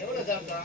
எவ்வளோ சாப்பிட்டா?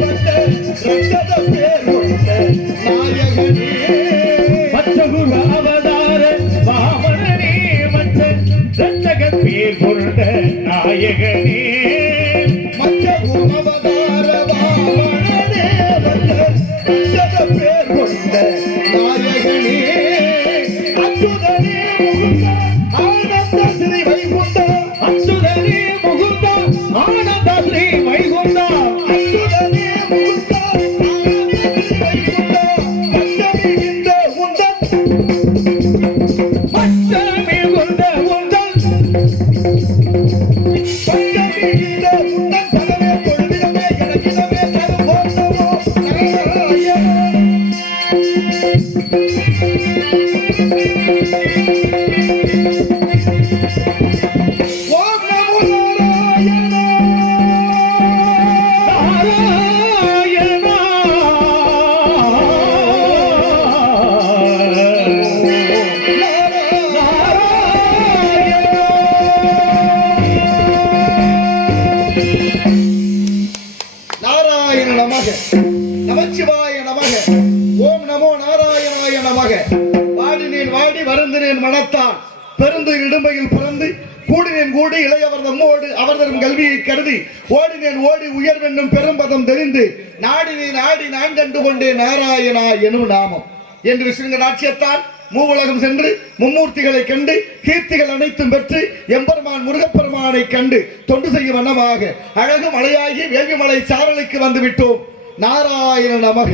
ಪಟ್ಟ அழகியை கருதி ஓடினேன் ஓடி உயர்வென்னும் பெரும்பதம் தெரிந்து நாடினேன் ஆடி நான் கண்டு கொண்டேன் நாராயணா எனும் நாமம். என்று விஷ்ணுங்க நாட்சியத்தான் மூவுலகம் சென்று மும்மூர்த்திகளை கண்டு கீர்த்திகள் அனைத்தும் பெற்று எம்பெருமான் முருகப்பெருமானை கண்டு தொண்டு செய்யும் வண்ணமாக அழகு மலையாகி வேள்விமலை சாரலுக்கு வந்து விட்டோம். நாராயண நமக.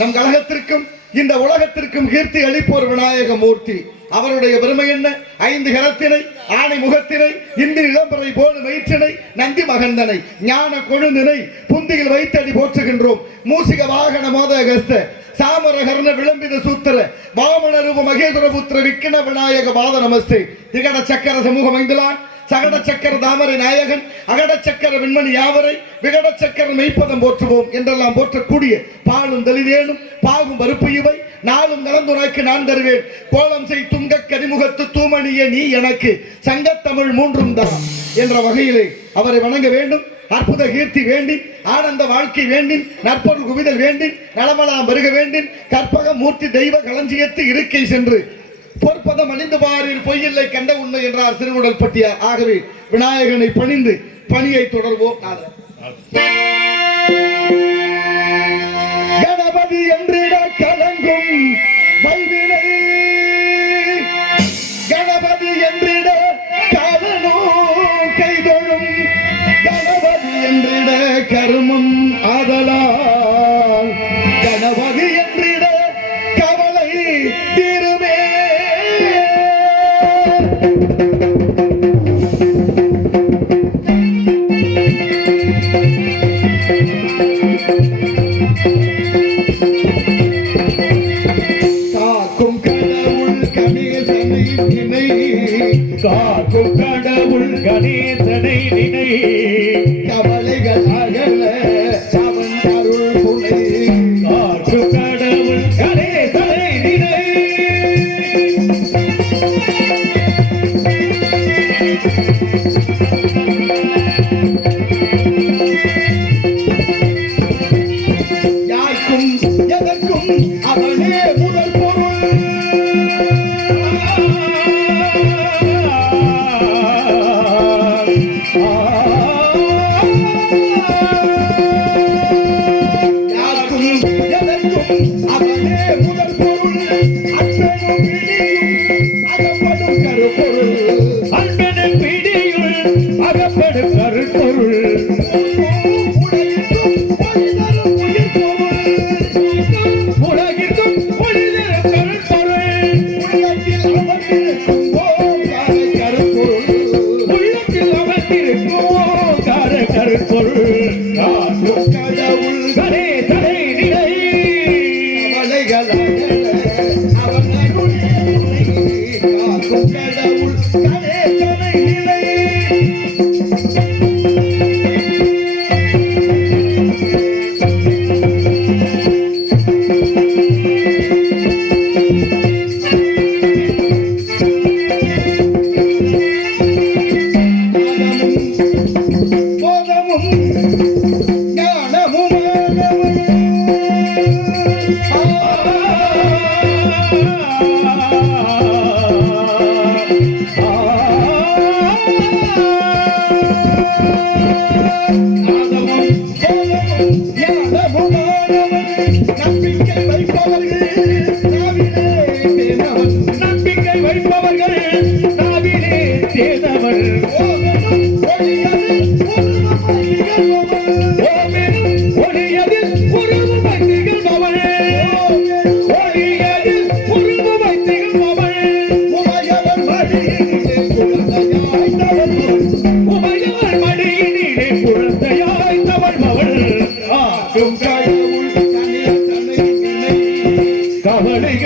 நம் கழகத்திற்கும் இந்த உலகத்திற்கும் கீர்த்தி அளிப்போர் விநாயக மூர்த்தி. அவருடைய பெருமை என்ன? ஐந்து கரத்தினை ஆணை முகத்தினை இன்று இளம்பரை போல வயிற்றினை நந்தி மகந்தனை ஞான கொழுந்தினை புந்தியில் வைத்தடி போற்றுகின்றோம். மூசிக வாகன மோத கஸ்த சாமரகர்ண விளம்பித சூத்திர வாமனரூப மகேந்திரபுத்திர விக்கிண விநாயக பாத நமஸ்தே. திகட சக்கர சமூகம் ஐந்துலான் சகட சக்கர தாமரை நாயகன் அகட சக்கர விண்மணி யாவரை விகட சக்கர மெய்ப்பதம் போற்றுவோம் என்றெல்லாம் போற்றக்கூடிய பாலும் தெளிதேனும் பாகும் பருப்பு இவை. நாளும் நலந்துரைக்கு நான் தருவேன். கோலம் செய் துங்க கரிமுகத்து தூமணிய நீ எனக்கு. சங்கத்தமிழ் மூன்றும் தான் என்ற வகையிலே அவரை வணங்க வேண்டும். அற்புத கீர்த்தி வேண்டி ஆனந்த வாழ்க்கை வேண்டி நற்பொருள் குவிதல் வேண்டி நலமலாம் வருக வேண்டின். கற்பக மூர்த்தி தெய்வ களஞ்சியத்து இருக்கை சென்று. பொற்பதம் அணிந்து பாரில் பொய்யில்லை கண்ட உண்மை என்றார் திருவுடல் பட்டியார். ஆகவே விநாயகனை பணிந்து பணியை தொடர்வோம் நாளை. கணபதி என்றிட கலங்கும் வல்வினை கணபதி என்றிட காலனும் கைதொழும். கணபதி என்றிட கருமம்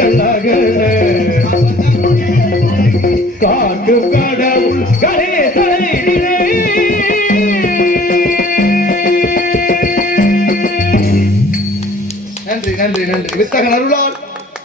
அகல. கடவுள் கணேசனை நினை நன்றி நன்றி நன்றி. வித்தகன் அருளால்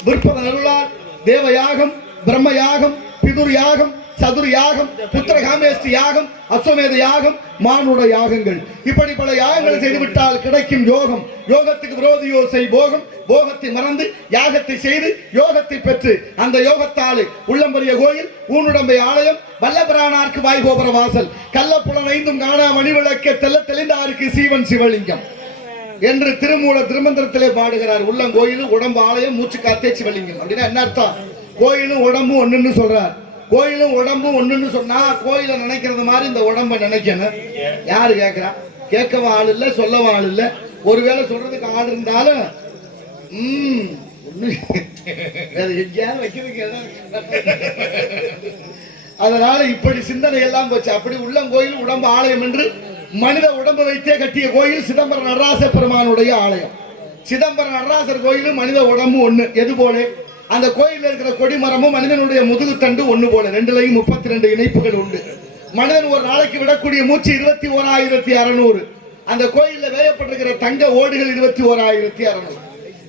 விற்பதன் அருளால் தேவயாகம் பிரம்ம யாகம் பிதுர் யாகம் சதுர் யாகம் புத்திரகாமேஷ்டி யாகம் அஸ்வமேத யாகம் மானுட யாகங்கள். இப்படி பல யாகங்கள் செய்துவிட்டால் கிடைக்கும் யோகம். யோகத்துக்கு விரோதியோ செய் போகம். போகத்தை மறந்து யாகத்தை செய்து யோகத்தை பெற்று அந்த யோகத்தாலு உள்ளம்பரிய கோயில் ஊனுடம்பை ஆலயம் வல்லபிரானார்க்கு வாய்கோபுர வாசல் கள்ளப்புலன் ஐந்தும் காணா மணிவிளக்க தெல்ல தெளிந்தாருக்கு சீவன் சிவலிங்கம் என்று திருமூல திருமந்திரத்திலே பாடுகிறார். உள்ளம் கோயில் உடம்பு ஆலயம் மூச்சு காத்தே சிவலிங்கம். அப்படின்னா என்ன அர்த்தம்? கோயிலும் உடம்பும் ஒண்ணுன்னு சொல்றார். கோயிலும் உடம்பும் ஒண்ணுன்னு சொன்னா கோயிலை நினைக்கிறது மாதிரி இந்த உடம்ப நினைக்கணும். யாரு கேட்கிறா கேட்கவும் ஆள் இல்ல சொல்லவும் ஆள் இல்ல. ஒருவேளை சொல்றதுக்கு ஆள் இருந்தாலும் வேற எங்கேயாவது வைக்கிறதுக்கு இடம் இருக்கு. அதனால இப்படி சிந்தனை எல்லாம் போச்சு. அப்படி உள்ளங்கோயில் உடம்பு ஆலயம் என்று மனித உடம்பு வைத்தே கட்டிய கோயில் சிதம்பரம் நடராச பெருமானுடைய ஆலயம். சிதம்பரம் நடராசர் கோயிலும் மனித உடம்பு ஒண்ணு. எது போல? அந்த கோயிலில் இருக்கிற கொடிமரமும் மனிதனுடைய முதுகுத்தண்டு ஒண்ணு போல. ரெண்டுலையும் முப்பத்தி ரெண்டு இணைப்புகள் உண்டு. மனிதன் ஒரு நாளைக்கு விடக்கூடிய மூச்சு இருபத்தி ஓராயிரத்தி அறநூறு. அந்த கோயிலில் வேயப்பட்டிருக்கிற தங்க ஓடுகள் இருபத்தி ஓராயிரத்தி அறநூறு.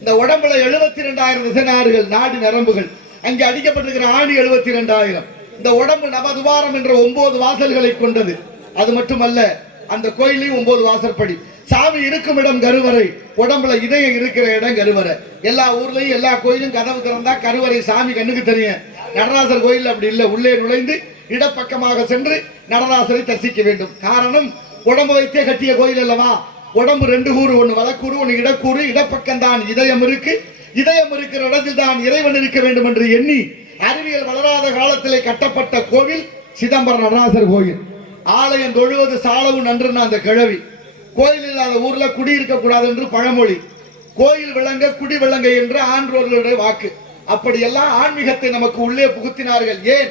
இந்த உடம்புல எழுபத்தி ரெண்டாயிரம் திசைநாறுகள் நாடு நரம்புகள். அங்கே அடிக்கப்பட்டிருக்கிற ஆணி எழுபத்தி ரெண்டாயிரம் இந்த உடம்பு நவதுவாரம் என்ற ஒன்பது வாசல்களை கொண்டது. அது மட்டுமல்ல அந்த கோயிலையும் ஒன்பது வாசற்படி. சாமி இருக்கும் இடம் கருவறை உடம்புல இதயம் இருக்கிற இடம் கருவறை. எல்லா ஊர்லயும் எல்லா கோயிலும் கதவு திறந்தா கருவறை சாமி கண்ணுக்கு தெரியும். நடராசர் கோயில் அப்படி இல்லை உள்ளே நுழைந்து இடப்பக்கமாக சென்று நடராசரை தரிசிக்க வேண்டும். காரணம் உடம்பு வைத்தே கட்டிய கோயில் அல்லவா? உடம்பு ரெண்டு கூறு ஒன்று வலக்கூறு ஒன்று இடக்கூறு இடப்பக்கம் தான் இதயம் இருக்கு. இதயம் இருக்கிற இடத்தில் தான் இறைவன் இருக்க வேண்டும் என்று எண்ணி அறிவியல் வளராத காலத்திலே கட்டப்பட்ட கோவில் சிதம்பரம் நடராசர் கோயில். ஆலயம் தொழுவது சாலவும் நன்றுன்னு அந்த கிழவி. கோயில் இல்லாத ஊர்ல குடியிருக்க கூடாது என்று பழமொழி. கோயில் விளங்க குடி விளங்க என்று ஆன்றோர்களுடைய வாக்கு. அப்படியெல்லாம் ஆன்மீகத்தை நமக்கு உள்ளே புகுத்தினார்கள். ஏன்?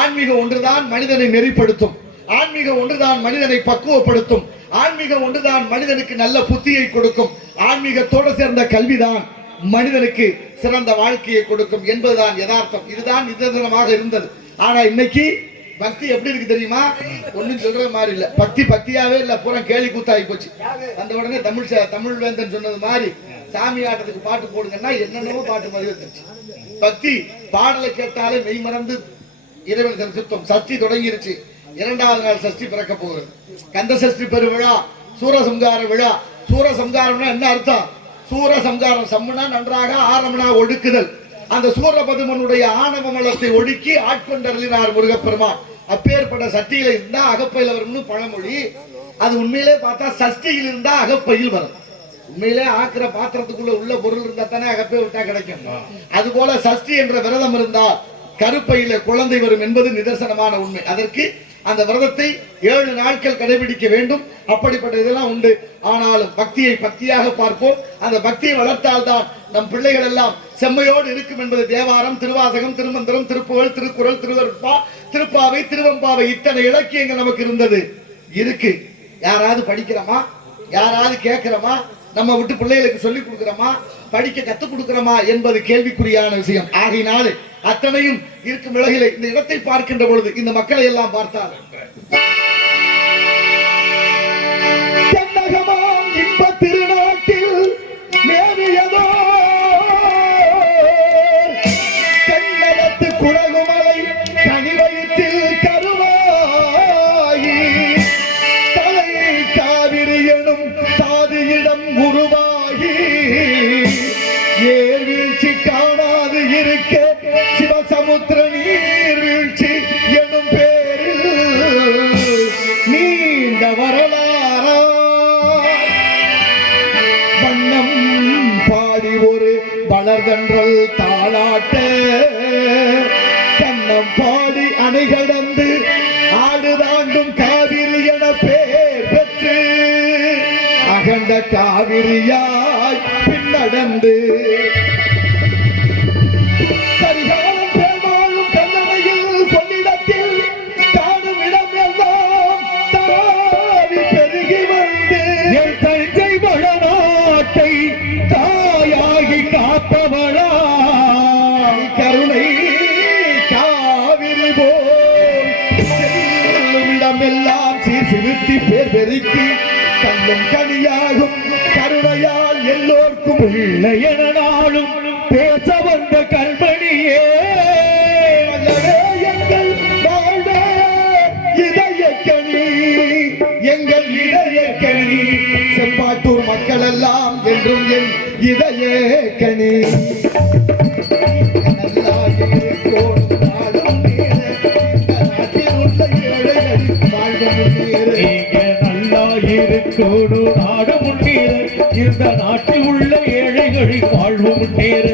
ஆன்மீகம் ஒன்றுதான் மனிதனை நெறிப்படுத்தும். ஆன்மீகம் ஒன்றுதான் மனிதனை பக்குவப்படுத்தும். ஆன்மீகம் ஒன்றுதான் மனிதனுக்கு நல்ல புத்தியை கொடுக்கும். ஆன்மீகத்தோடு சேர்ந்த கல்விதான் மனிதனுக்கு சிறந்த வாழ்க்கையை கொடுக்கும் என்பதுதான் யதார்த்தம். இதுதான் நிதர்சனமாக இருந்தது. ஆனா இன்னைக்கு பக்தி எப்படி இருக்கு தெரியுமா? ஒண்ணும் சொல்ற மாதிரி இல்ல. பக்தி பக்தியாவே இல்ல. பூரா கேலி கூத்தாகி போச்சு. அந்த உடனே தமிழ் ச- தமிழ் வேந்தன் சொன்னது மாதிரி சாமி ஆட்டத்துக்கு பாட்டு போடுங்கன்னா என்னென்னவோ பாட்டு மாதிரி வந்துருச்சு. பக்தி பாடலை கேட்டாலே மெய் மறந்து இறைவன் தரிசித்தோம். தொடங்கிருச்சு. இரண்டாவது நாள் சஷ்டி பிறக்க போகிறது. கந்த சஷ்டி பெருவிழா சூரசம்கார விழா. சூரசம்காரம்னா என்ன அர்த்தம்? சூரசம்காரம் சம்முனா நன்றாக ஆரம்பனா ஒடுக்குதல். அந்த சூரபதுமனுடைய ஆணவ மலத்தை ஒடுக்கி ஆட்கொண்டருளினார் முருகப்பெருமான். அப்பேற்பட்ட சட்டியில இருந்தா அகப்பையில் வரும்னு பழமொழி. அது உண்மையிலே பார்த்தா சஷ்டியில் இருந்தா அகப்பையில் வரும். உண்மையிலே ஆக்குற பாத்திரத்துக்குள்ள உள்ள பொருள் இருந்தா தானே அகப்பை விட்டா கிடைக்கும். அது போல சஷ்டி என்ற விரதம் இருந்தால் கருப்பையில குழந்தை வரும் என்பது நிதர்சனமான உண்மை. அதற்கு அந்த விரதத்தை ஏழு நாட்கள் கடைபிடிக்க வேண்டும். அப்படிப்பட்ட இதெல்லாம் உண்டு. ஆனாலும் பக்தியை பக்தியாக பார்ப்போம். அந்த பக்தியை வளர்த்தால்தான் நம் பிள்ளைகள் எல்லாம் செம்மையோடு இருக்கும் என்பது தேவாரம் திருவாசகம் திருமந்திரம் திருப்புகழ் திருக்குறள் திருவருட்பா திருப்பாவை திருவம்பாவை இத்தனை இலக்கியங்கள் நமக்கு இருந்தது. இருக்கு. யாராவது படிக்கிறோமா? யாராவது கேட்கிறோமா? நம்ம விட்டு பிள்ளைகளுக்கு சொல்லி கொடுக்குறோமா? படிக்க கத்துக் கொடுக்கிறோமா என்பது கேள்விக்குறியான விஷயம். ஆகினாலே அத்தனையும் இருக்கும் விலகிலே இந்த இடத்தை பார்க்கின்ற பொழுது இந்த மக்களை எல்லாம் பார்த்தார் தென்னகமாம் வளர்தன்றல் தாளாட்டே. கண்ணம் பாடி அணை ஆடுதாண்டும் காவிரி என பேர் பெற்று அகண்ட காவிரியாய் பின்னடந்து இடமெல்லாம் சீர்சிறுத்தி பேர் பெருக்கி கண்ணும் கனியாகும் கருணையால் எல்லோர்க்கும் பிள்ளை என நாளும் பேச வந்த கண்மணியே எங்கள் வாழ்வே எங்கள் இதயக்கனி செம்பாட்டூர் மக்கள் எல்லாம் என்றும் என் இதயக்கனி இருக்கோடு நாடு முன்னேற இந்த நாட்டில் உள்ள ஏழைகளின் வாழ்வு முன்னேற.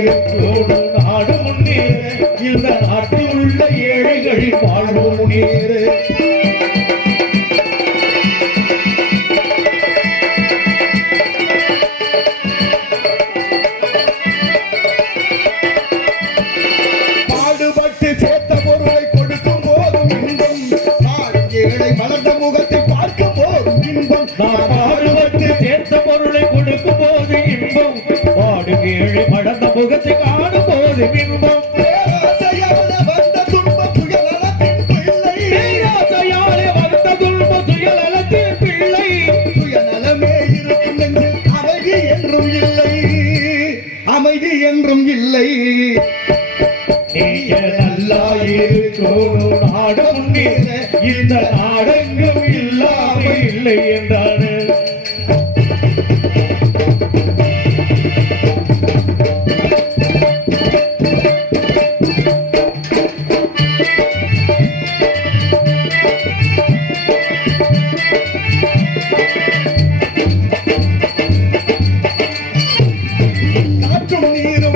இருக்கோடு Todo mundo vindo bom Muito.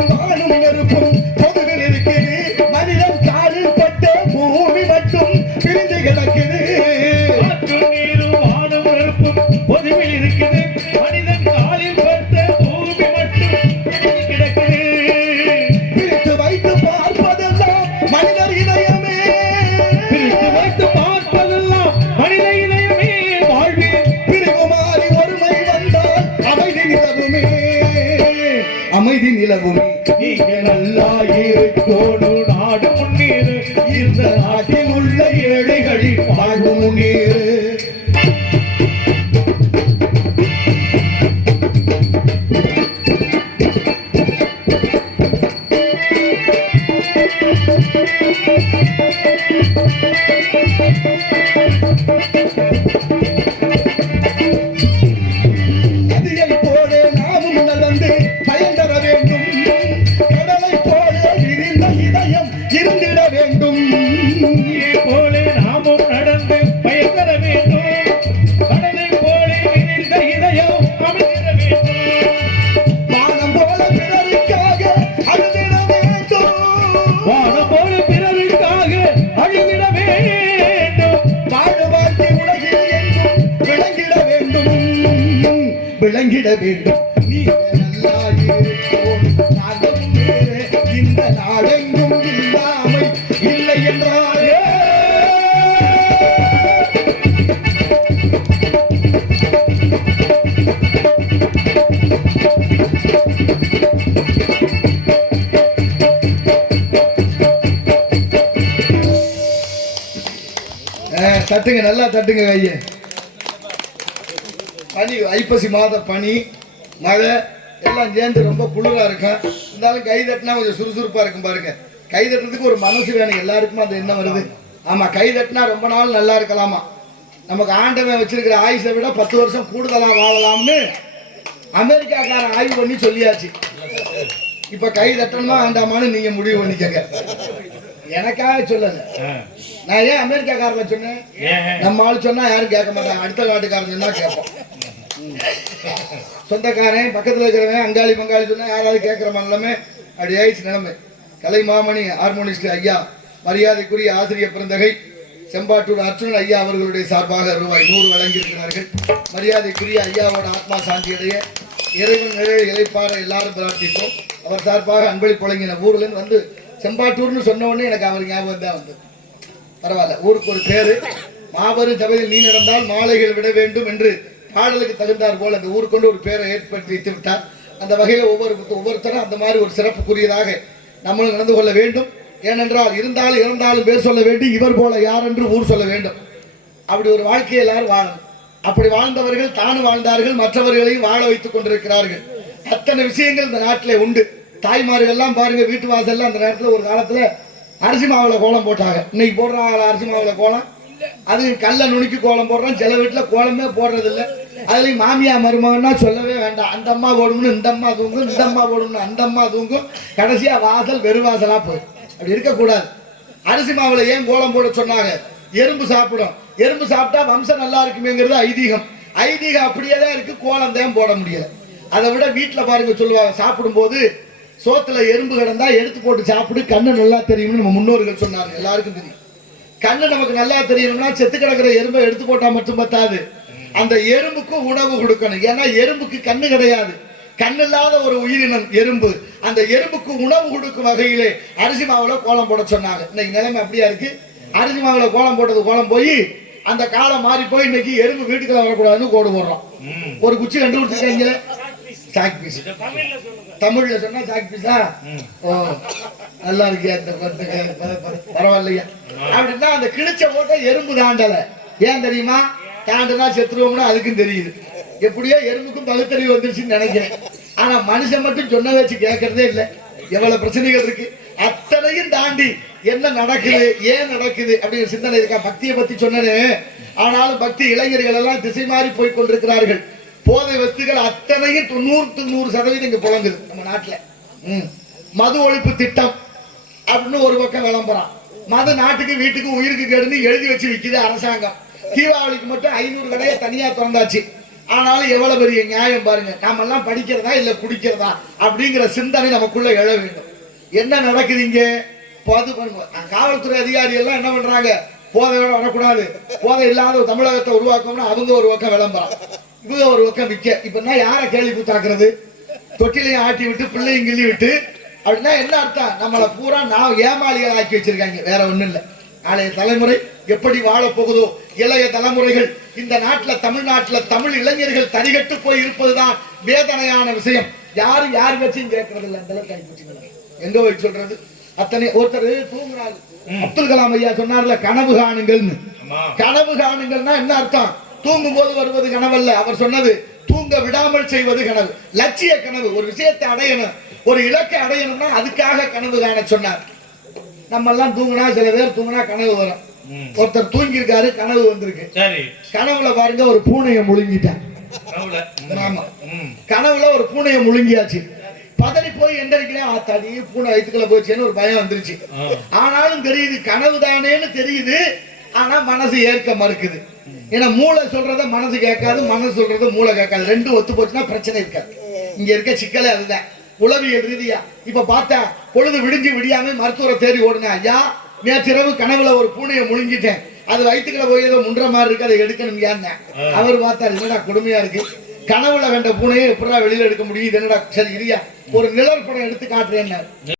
விளங்கிட வேண்டும். நீ நல்லா இருக்கோம் நாங்கள் இந்த நாடெங்கும் இல்லாமை இல்லை என்றாலே தட்டுங்க நல்லா தட்டுங்க கையை. ஐப்பசி மாத பனி மழை எல்லாம் சேர்ந்து ரொம்ப குளிரா இருக்கும். இருந்தாலும் கை தட்டினா கொஞ்சம் சுறுசுறுப்பா இருக்கும் பாருங்க. கை தட்டுறதுக்கு ஒரு மனசு வேணும். எல்லாருக்கும் அந்த எண்ணம் வருது. ஆமா கை தட்டினா ரொம்ப நாள் நல்லா இருக்கலாமா? நமக்கு ஆண்டவன் வச்சிருக்கிற ஆயுசை விட பத்து வருஷம் கூடுதலா வாழலாம்னு அமெரிக்காக்காரன் ஆய்வு பண்ணி சொல்லியாச்சு. இப்ப கை தட்டணுமா வேண்டாமான்னு நீங்க முடிவு பண்ணிக்கங்க. எனக்காக சொல்லல. நான் ஏன் அமெரிக்காக்காரனை சொன்னேன்? நம்ம ஆள் சொன்னா யாரும் கேட்க மாட்டாங்க. அடுத்த நாட்டுக்காரன் சொன்னா கேட்போம். சொந்தக்காரன் பக்கத்தில் இருக்கிறவன் அங்காளி பங்காளி சொன்னா யாராவது கேட்கிற மனமே அப்படி ஆயிடுச்சு நிலைமை. கலை மாமணி ஹார்மோனிஸ்ட் ஐயா மரியாதைக்குரிய ஆசிரியர் பிறந்தகை செம்பாட்டூர் அர்ச்சுனன் ஐயா அவர்களுடைய சார்பாக ரூபாய் நூறு வழங்கியிருக்கிறார்கள். மரியாதைக்குரிய ஐயாவோட ஆத்மா சாந்தியடைய இறைவன் நிழல் இழைப்பார எல்லாரும் பிரார்த்திப்போம். அவர் சார்பாக அன்பளிப்பு வழங்கின ஊர்லேருந்து வந்து செம்பாட்டூர்னு சொன்ன உடனே எனக்கு அவர் ஞாபகம் தான் வந்து பரவாயில்ல ஊருக்கு ஒரு பேரு மாபெரும் சபையில் நீ நடந்தால் மாலைகள் விட வேண்டும் என்று பாடலுக்கு தகுந்தார் போல் அந்த ஊருக்கொண்டு ஒரு பேரை ஏற்படுத்தி விட்டார் அந்த வகையில் ஒவ்வொரு ஒவ்வொருத்தரும் அந்த மாதிரி ஒரு சிறப்புக்குரியதாக நம்மளும் நடந்து கொள்ள வேண்டும். ஏனென்றால் இருந்தாலும் இறந்தாலும் பேர் சொல்ல வேண்டும் இவர் போல யார் என்று ஊர் சொல்ல வேண்டும். அப்படி ஒரு வாழ்க்கையை எல்லாரும் வாழணும் அப்படி வாழ்ந்தவர்கள் தானும் வாழ்ந்தார்கள் மற்றவர்களையும் வாழ வைத்துக் கொண்டிருக்கிறார்கள். அத்தனை விஷயங்கள் இந்த நாட்டிலே உண்டு. தாய்மார்கள்லாம் பாருங்க வீட்டு வாசல்ல அந்த நேரத்துல ஒரு காலத்துல அரிசி மாவுல கோலம் போட்டாங்க. இன்னைக்கு போடுறாங்க அரிசி மாவுல கோலம்? அது கல்ல நுணுக்கி கோலம் போடுறோம் சில வீட்டுல கோலமே போடுறது அதுல மாமியா மருமகன்னா சொல்லவே வேண்டாம். அந்த அம்மா ஓடும்னு இந்த அம்மா தூங்கும் இந்த அம்மா ஓடும்னு அந்த அம்மா தூங்கும். கடைசியா வாசல் வெறும் வாசலா போயிடும் அப்படி இருக்கக்கூடாது. அரிசி மாவுல ஏன் கோலம் போட சொன்னாங்க? எறும்பு சாப்பிடும். எறும்பு சாப்பிட்டா வம்சம் நல்லா இருக்குமேங்கிறது ஐதீகம். ஐதீகம் அப்படியே தான் இருக்கு கோலம் தான் போட முடியல. அதை விட வீட்டில் பாருங்க சொல்லுவாங்க சாப்பிடும்போது சோத்துல எறும்பு கிடந்தா எடுத்து போட்டு சாப்பிடு கண்ணு நல்லா தெரியும்னு நம்ம முன்னோர்கள் சொன்னாங்க. எல்லாருக்கும் தெரியும். கண்ணு நமக்கு நல்லா தெரியணும்னா செத்து கிடக்கிற எறும்பை எடுத்து போட்டா மட்டும் பத்தாது. அந்த எறும்புக்கும் உணவு கொடுக்கணும். ஏன்னா எறும்புக்கு கண்ணு கிடையாது. கண்ணில்லாத ஒரு உயிரினம் எறும்பு. அந்த எறும்புக்கு உணவு கொடுக்கும் வகையிலே அரிசி மாவுல கோலம் போட சொன்னாங்க. இன்னைக்கு நிலைமை அப்படியா இருக்கு? அரிசி மாவுல கோலம் போட்டது கோலம் போய் அந்த காலம் மாறி போய் இன்னைக்கு எறும்பு வீட்டுக்குள்ள வரக்கூடாதுன்னு கோடு போடுறோம். ஒரு குச்சி கண்டுபிடிச்சிருக்கீங்களே சாக் பீஸ் தமிழ்ல சொன்னா சாக் பீஸா ஓ நல்லா இருக்கியா இந்த பத்து பர- பர- பரவாயில்லையா அப்படின்னா அந்த கிழிச்ச போட்ட எறும்பு தாண்டல. ஏன் தெரியுமா? கேண்டனா செத்துருவோம்னா அதுக்கும் தெரியுது. எப்படியோ எறும்புக்கும் பகுத்தறிவு வந்துருச்சுன்னு நினைக்கிறேன். ஆனா மனுஷன் மட்டும் சொன்ன வச்சு கேட்கறதே இல்லை. எவ்வளவு பிரச்சனைகள் இருக்கு. அத்தனையும் தாண்டி என்ன நடக்குது ஏன் நடக்குது அப்படிங்கிற சிந்தனை இருக்கா? பக்தியை பத்தி சொன்னனே. ஆனாலும் பக்தி இளைஞர்கள் எல்லாம் திசை மாறி போய் கொண்டிருக்கிறார்கள். போதை வஸ்துகள் அத்தனையும் தொண்ணூறு நூறு சதவீதம் இங்க புழங்குது நம்ம நாட்டுல. ம். மது ஒழிப்பு திட்டம் அப்படின்னு ஒரு பக்கம் விளம்பரம். மது நாட்டுக்கு வீட்டுக்கு உயிருக்கு கெடுன்னு எழுதி வச்சு விற்கிது அரசாங்கம். தீபாவளிக்கு மட்டும் ஐநூறு கடையை தனியா திறந்தாச்சு. ஆனாலும் எவ்வளவு பெரிய நியாயம் பாருங்க. நாம எல்லாம் படிக்கிறதா இல்ல குடிக்கிறதா அப்படிங்கிற சிந்தனை நமக்குள்ள எழ வேண்டும். என்ன நடக்குது இங்க? பொது காவல்துறை அதிகாரி எல்லாம் என்ன பண்றாங்க? போதையோட வரக்கூடாது. போதை இல்லாத ஒரு தமிழகத்தை உருவாக்கணும்னா அவங்க ஒரு பக்கம் விளம்பரம். இவங்க ஒரு பக்கம் விற்க இப்ப என்ன யாரை கேள்வி கூத்தாக்குறது? தொட்டிலையும் ஆட்டி விட்டு பிள்ளையும் கிள்ளி விட்டு. அப்படின்னா என்ன அர்த்தம்? நம்மளை பூரா நான் ஏமாளிகள் ஆக்கி வச்சிருக்காங்க. வேற ஒண்ணும் இல்லை. நாளைய தலைமுறை எப்படி வாழப் போகுதோ இளைய தலைமுறைகள் இந்த நாட்டுல தமிழ்நாட்டுல தமிழ் இளைஞர்கள் தரிகட்டு போய் இருப்பதுதான் வேதனையான விஷயம். யாரும் யார் வச்சும் கேட்கறது இல்லை அந்த அளவுக்கு எங்க போய் சொல்றது? அத்தனை ஒருத்தர் தூங்குறாரு. அப்துல் கலாம் ஐயா சொன்னார்ல கனவு காணுங்கள்னு. கனவு காணுங்கள்னா என்ன அர்த்தம்? தூங்கும் போது வருவது கனவல்ல. அவர் சொன்னது தூங்க விடாமல் செய்வது கனவு. லட்சிய கனவு. ஒரு விஷயத்தை அடையணும். ஒரு இலக்கை அடையணும்னா அதுக்காக கனவு காண சொன்னார். நம்ம எல்லாம் தூங்கினா சில பேர் தூங்கினா கனவு வரும். ஒருத்தர் தூங்கி இருக்காரு கனவு வந்திருக்கு. சரி. கனவுல பாருங்க ஒரு பூனையை முழுங்கிட்டான் ஆமா. கனவுல ஒரு பூனையை முழுங்கியாச்சு. பதறி போய் எந்திரிக்கலாம் ஆத்தாடி பூனை வயிற்றுக்குள்ள போச்சுன்னு ஒரு பயம் வந்துருச்சு. ஆனாலும் தெரியுது கனவு தானேன்னு தெரியுது. ஆனா மனசு ஏற்க மறுக்குது. ஏன்னா மூளை சொல்றத மனசு கேட்காது மனசு சொல்றத மூளை கேட்காது. ரெண்டும் ஒத்து போச்சுன்னா பிரச்சனை இருக்காது. இங்க இருக்க சிக்கலே அதுதான். உளவியல் ரீதியா. இப்ப பார்த்தா பொழுது விடிஞ்சு விடியாம மருத்துவரை தேடி ஓடுனா ஐயா நேற்றிரவு கனவுல ஒரு பூனையை முழுங்கிட்டேன். அது வயிற்றுக்குள்ள போய் ஏதோ முன்ற மாதிரி இருக்கு அதை எடுக்கணும் ஏன்னு அவர் பார்த்தாரு என்னடா கொடுமையா இருக்கு? கனவுல கண்ட பூனையை எப்படா வெளியில எடுக்க முடியும் என்னடா சரி இரியா ஒரு நிழல் படம் எடுத்து காட்டுறேன்னு